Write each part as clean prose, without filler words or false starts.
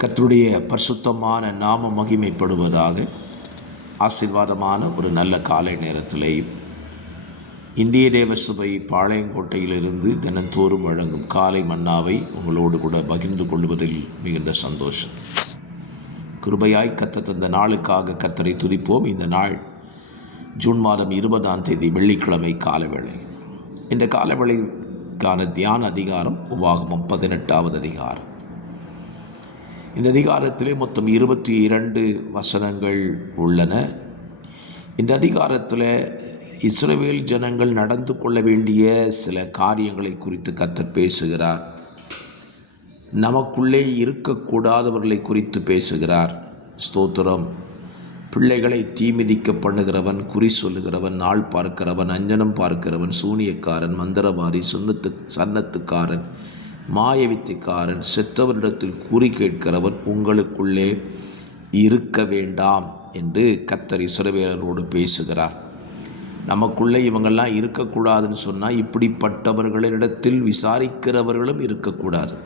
கர்த்தருடைய பரிசுத்தமான நாம மகிமைப்படுவதாக. ஆசீர்வாதமான ஒரு நல்ல காலை நேரத்திலேயும் இந்திய தேவசபை பாளையங்கோட்டையிலிருந்து தினந்தோறும் வழங்கும் காலை மன்னாவை உங்களோடு கூட பகிர்ந்து கொள்வதில் மிகுந்த சந்தோஷம். கிருபையாய் கர்த்தர் தந்த நாளுக்காக கர்த்தரை துதிப்போம். இந்த நாள் ஜூன் மாதம் 20ஆம் தேதி வெள்ளிக்கிழமை காலவேளை. இந்த காலவேளைக்கான தியான அதிகாரம் உபாகமம் 18வது அதிகாரம். இந்த அதிகாரத்திலே மொத்தம் 22 வசனங்கள் உள்ளன. இந்த அதிகாரத்தில் இஸ்ரவேல் ஜனங்கள் நடந்து கொள்ள வேண்டிய சில காரியங்களை குறித்து கர்த்தர் பேசுகிறார். நமக்குள்ளே இருக்கக்கூடாதவர்களை குறித்து பேசுகிறார். ஸ்தோத்திரம். பிள்ளைகளை தீமிதிக்க பண்ணுகிறவன், குறி சொல்லுகிறவன், நாள் பார்க்கிறவன், அஞ்சனம் பார்க்கிறவன், சூனியக்காரன், மந்திரவாதி, சன்னத்துக்காரன், மாயவித்தைக்காரன், செத்தவரிடத்தில் கூறி கேட்கிறவன் உங்களுக்குள்ளே இருக்க வேண்டாம் என்று கர்த்தர் இஸ்ரவேலரோடு பேசுகிறார். நமக்குள்ளே இவங்கெல்லாம் இருக்கக்கூடாதுன்னு சொன்னால் இப்படிப்பட்டவர்களிடத்தில் விசாரிக்கிறவர்களும் இருக்கக்கூடாது.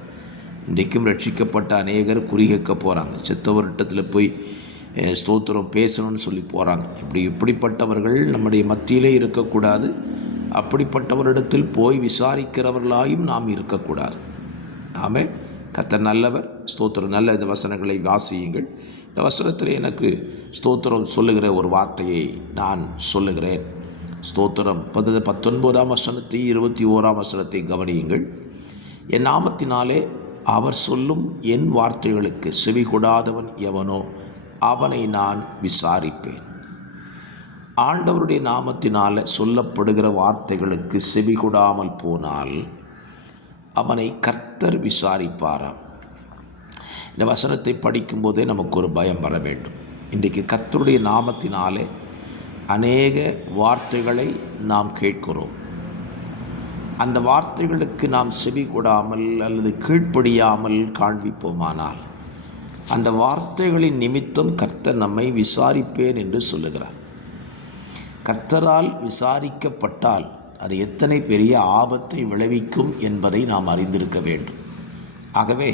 இன்றைக்கும் ரட்சிக்கப்பட்ட அநேகர் குறி கேட்க போகிறாங்க. செத்தவரிடத்தில் போய் ஸ்தோத்திரம் பேசணும்னு சொல்லி போகிறாங்க. இப்படிப்பட்டவர்கள் நம்முடைய மத்தியிலே இருக்கக்கூடாது. அப்படிப்பட்டவரிடத்தில் போய் விசாரிக்கிறவர்களாயும் நாம் இருக்கக்கூடாது. ஆமே. கர்த்தர் நல்லவர். ஸ்தோத்திரம். நல்ல இந்த வசனங்களை வாசியுங்கள். இந்த வசனத்தில் எனக்கு ஸ்தோத்திரம் சொல்லுகிற ஒரு வார்த்தையை நான் சொல்லுகிறேன். ஸ்தோத்திரம். 19ஆம் வசனத்தை 21ஆம் வசனத்தை கவனியுங்கள். என் நாமத்தினாலே அவர் சொல்லும் என் வார்த்தைகளுக்கு செவி கொடாதவன் எவனோ அவனை நான் விசாரிப்பேன். ஆண்டவருடைய நாமத்தினால் சொல்லப்படுகிற வார்த்தைகளுக்கு செவி கொடாமல் போனால் அவனை கர்த்தர் விசாரிப்பாராம். இந்த வசனத்தை படிக்கும்போதே நமக்கு ஒரு பயம் வர வேண்டும். இன்றைக்கு கர்த்தருடைய நாமத்தினாலே அநேக வார்த்தைகளை நாம் கேட்கிறோம். அந்த வார்த்தைகளுக்கு நாம் செவி கொடாமல் அல்லது கீழ்ப்படியாமல் காண்பிப்போமானால் அந்த வார்த்தைகளின் நிமித்தம் கர்த்தர் நம்மை விசாரிப்பேன் என்று சொல்லுகிறார். கர்த்தரால் விசாரிக்கப்பட்டால் அது எத்தனை பெரிய ஆபத்தை விளைவிக்கும் என்பதை நாம் அறிந்திருக்க வேண்டும். ஆகவே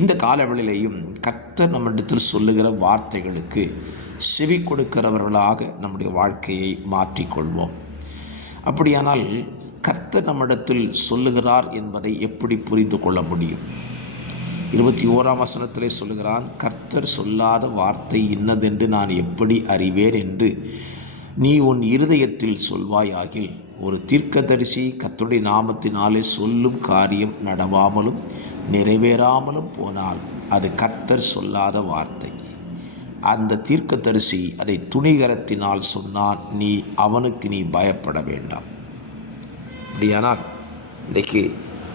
இந்த காலவெளியிலேயும் கர்த்தர் நம்மிடத்தில் சொல்லுகிற வார்த்தைகளுக்கு செவி கொடுக்கிறவர்களாக நம்முடைய வாழ்க்கையை மாற்றிக்கொள்வோம். அப்படியானால் கர்த்தர் நம்மிடத்தில் சொல்லுகிறார் என்பதை எப்படி புரிந்து கொள்ள முடியும்? 21ஆம் வசனத்திலே சொல்லுகிறான், கர்த்தர் சொல்லாத வார்த்தை இன்னதென்று நான் எப்படி அறிவேன் என்று நீ உன் இருதயத்தில் சொல்வாயாகில். ஒரு தீர்க்கதரிசி கர்த்தருடைய நாமத்தினாலே சொல்லும் காரியம் நடவாமலும் நிறைவேறாமலும் போனால் அது கர்த்தர் சொல்லாத வார்த்தை. அந்த தீர்க்கதரிசி அதை துணிகரத்தினால் சொன்னான், அவனுக்கு நீ பயப்பட வேண்டாம். அப்படியானால் இன்றைக்கு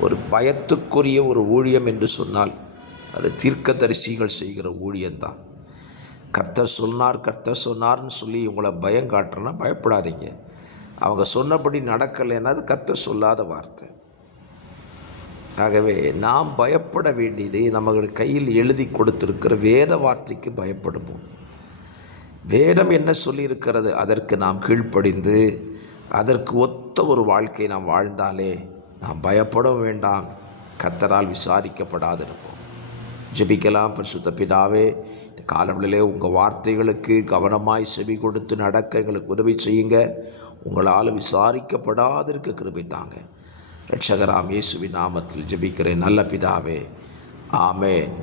ஒரு பயத்துக்குரிய ஒரு ஊழியம் என்று சொன்னால் அது தீர்க்கதரிசிகள் செய்கிற ஊழியம்தான். கர்த்தர் சொன்னார்னு சொல்லி உங்களை பயம் காட்டுறேன்னா பயப்படாதீங்க. அவங்க சொன்னபடி நடக்கலைன்னா அது கர்த்தர் சொல்லாத வார்த்தை. ஆகவே நாம் பயப்பட வேண்டியது நம்மளுடைய கையில் எழுதி கொடுத்திருக்கிற வேத வார்த்தைக்கு பயப்படுவோம். வேதம் என்ன சொல்லியிருக்கிறது அதற்கு நாம் கீழ்ப்படிந்து அதற்கு ஒத்த ஒரு வாழ்க்கை நாம் வாழ்ந்தாலே நாம் பயப்பட வேண்டாம். கர்த்தரால் விசாரிக்கப்படாதிருப்போம். ஜெபிக்கலாம். பரிசுத்த பிதாவே, காலவெளியிலே உங்கள் வார்த்தைகளுக்கு கவனமாய் செவி கொடுத்து நடக்க எங்களுக்கு உதவி செய்யுங்க. உங்களால் விசாரிக்கப்படாதிருக்க கிருபை தாங்க. இரட்சகராம் இயேசுவின் நாமத்தில் ஜெபிக்கிறேன் நல்ல பிதாவே. ஆமேன்.